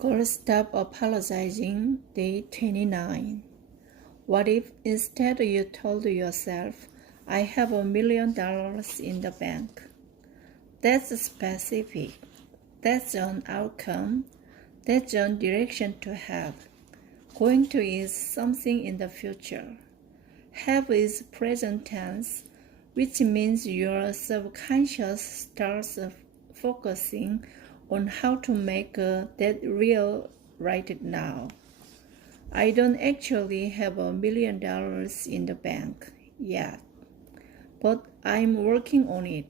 Girl, stop apologizing. Day 29. What if instead you told yourself, I have $1 million in the bank? That's specific. That's an outcome. That's a direction to have. Going to is something in the future. Have is present tense, which means your subconscious starts focusing on how to make that real right now. I don't actually have $1 million in the bank yet, but I'm working on it.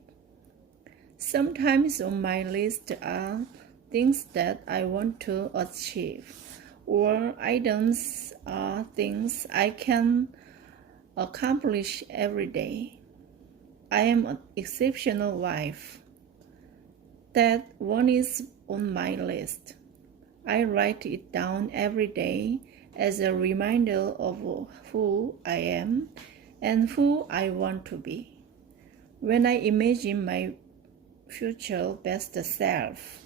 Sometimes on my list are things that I want to achieve, or items are things I can accomplish every day. I am an exceptional wife. That one is on my list. I write it down every day as a reminder of who I am and who I want to be. When I imagine my future best self,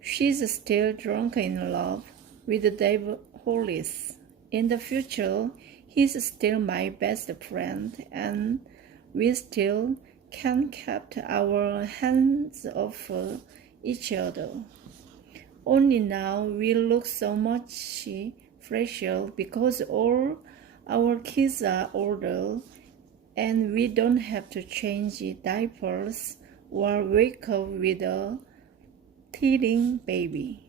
she's still drunk in love with Dave Hollis. In the future, he's still my best friend, and we still can't keep our hands off each other. Only now we look so much fresher because all our kids are older and we don't have to change diapers or wake up with a teething baby.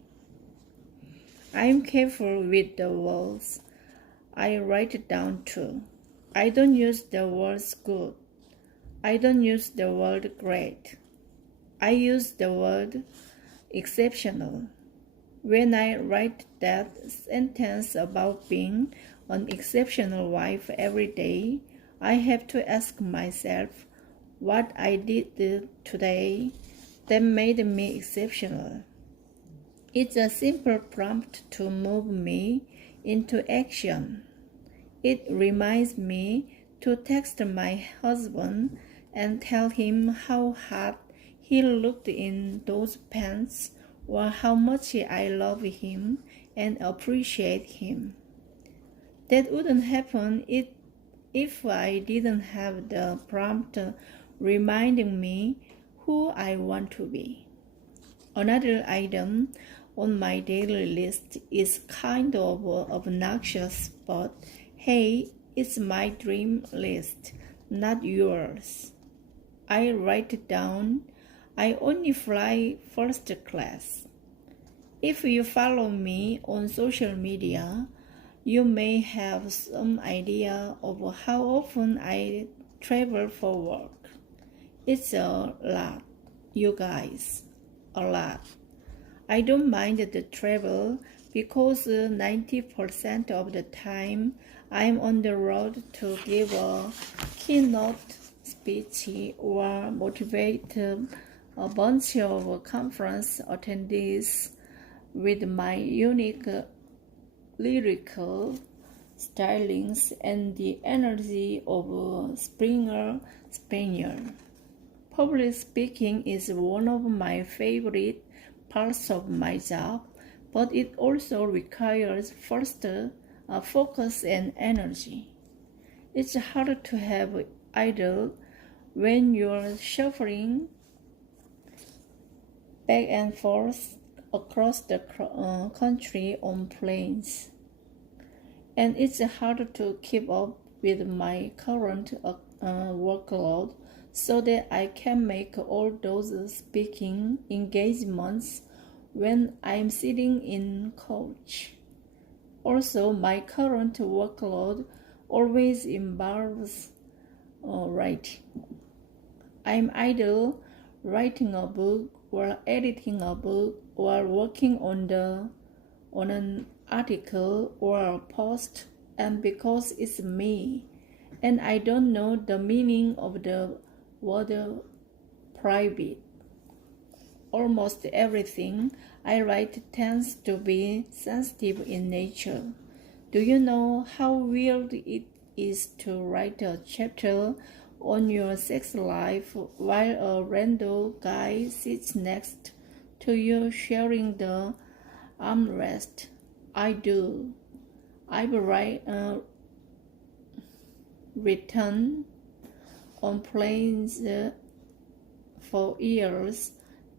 I'm careful with the words I write down too. I don't use the word good. I don't use the word great. I use the word exceptional. When I write that sentence about being an exceptional wife every day, I have to ask myself what I did today that made me exceptional. It's a simple prompt to move me into action. It reminds me to text my husband and tell him how hot he looked in those pants or how much I love him and appreciate him. That wouldn't happen if I didn't have the prompt reminding me who I want to be. Another item on my daily list is kind of obnoxious, but hey, it's my dream list, not yours. I write it down. I only fly first class. If you follow me on social media, you may have some idea of how often I travel for work. It's a lot, you guys, a lot. I don't mind the travel because 90% of the time I'm on the road to give a keynote speech or motivate a bunch of conference attendees with my unique lyrical stylings and the energy of Springer Spaniel. Public speaking is one of my favorite parts of my job, but it also requires first focus and energy. It's hard to have idle when you're shuffling back and forth across the country on planes. And it's hard to keep up with my current workload so that I can make all those speaking engagements when I'm sitting in coach. Also, my current workload always involves writing. I'm either writing a book or editing a book or working on an article or a post, and because it's me and I don't know the meaning of the word private, almost everything I write tends to be sensitive in nature. Do you know how weird it is to write a chapter on your sex life while a random guy sits next to you sharing the armrest. I do. I've written on planes for years.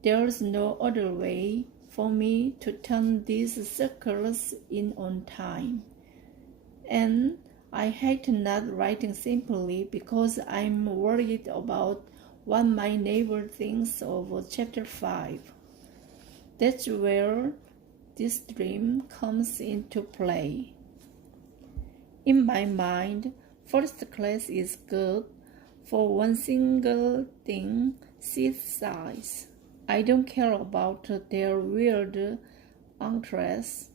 There's no other way for me to turn these circles in on time. And I hate not writing simply because I'm worried about what my neighbor thinks of chapter 5. That's where this dream comes into play. In my mind, first class is good for one single thing: seat size. I don't care about their weird entrees.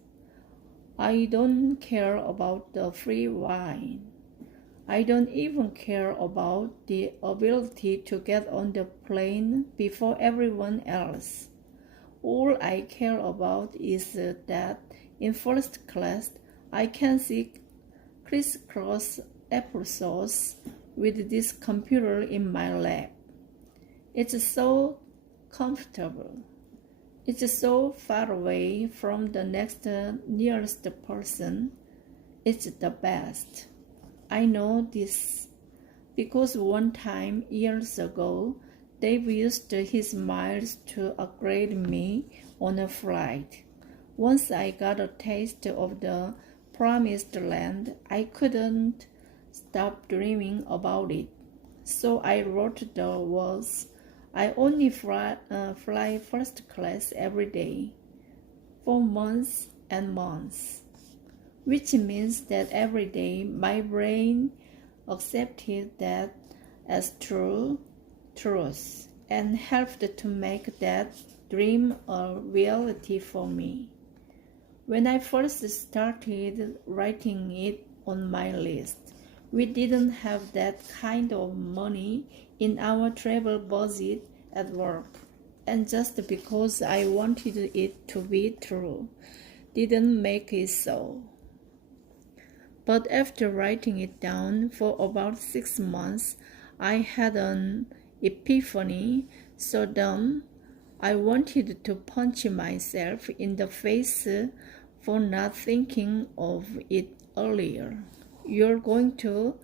I don't care about the free wine. I don't even care about the ability to get on the plane before everyone else. All I care about is that in first class I can see crisscross applesauce with this computer in my lap. It's so comfortable. It's so far away from the next nearest person. It's the best. I know this because one time years ago, Dave used his miles to upgrade me on a flight. Once I got a taste of the promised land, I couldn't stop dreaming about it. So I wrote the words, I only fly first class every day, for months and months, which means that every day my brain accepted that as truth and helped to make that dream a reality for me. When I first started writing it on my list, we didn't have that kind of money in our travel budget at work, and just because I wanted it to be true didn't make it so. But after writing it down for about 6 months, I had an epiphany so dumb I wanted to punch myself in the face for not thinking of it earlier. You're going to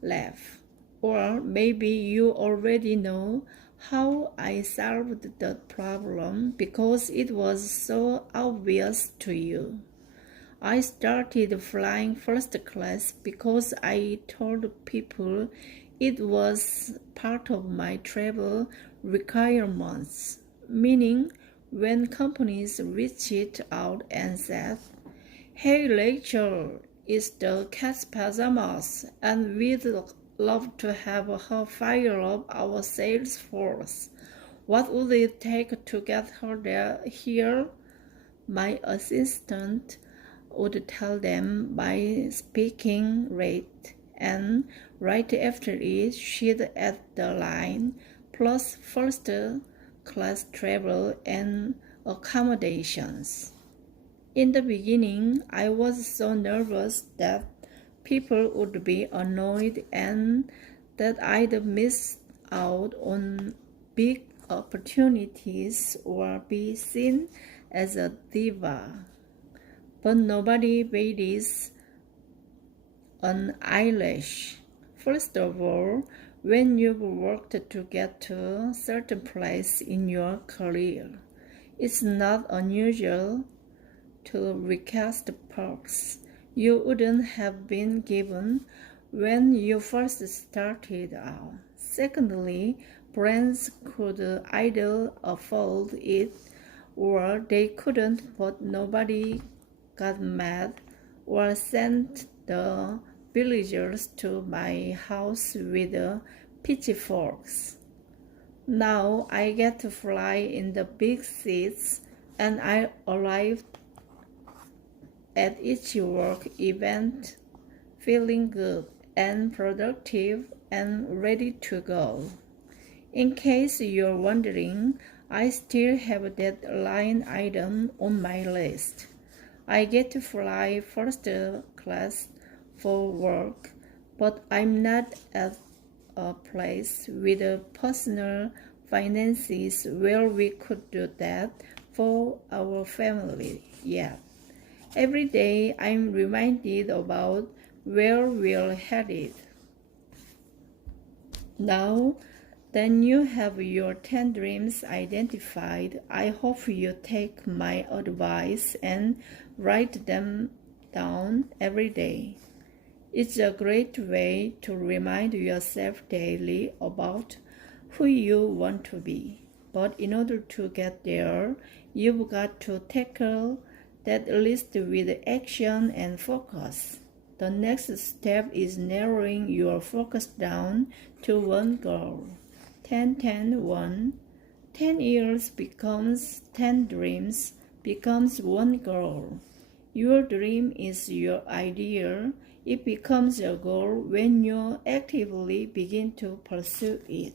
laugh, or maybe you already know how I solved the problem because it was so obvious to you. I started flying first class because I told people it was part of my travel requirements, meaning when companies reached out and said, "Hey Rachel, it's the cat's pajamas, and we'd love to have her fire up our sales force. What would it take to get her here?" My assistant would tell them my speaking rate, and right after it, she'd add the line, plus first class travel and accommodations. In the beginning, I was so nervous that people would be annoyed and that I'd miss out on big opportunities or be seen as a diva. But nobody bats an eyelash. First of all, when you've worked to get to a certain place in your career, it's not unusual to recast perks you wouldn't have been given when you first started out. Secondly, brands could either afford it or they couldn't, but nobody got mad or sent the villagers to my house with pitchforks. Now I get to fly in the big seats, and I arrived at each work event feeling good and productive and ready to go. In case you're wondering, I still have that line item on my list. I get to fly first class for work, but I'm not at a place with personal finances where we could do that for our family yet. Every day I'm reminded about where we're headed. Now that you have your 10 dreams identified, I hope you take my advice and write them down every day. It's a great way to remind yourself daily about who you want to be. But in order to get there, you've got to tackle that list with action and focus. The next step is narrowing your focus down to one goal. 10-10-1. 10 years becomes 10 dreams, becomes one goal. Your dream is your idea. It becomes a goal when you actively begin to pursue it.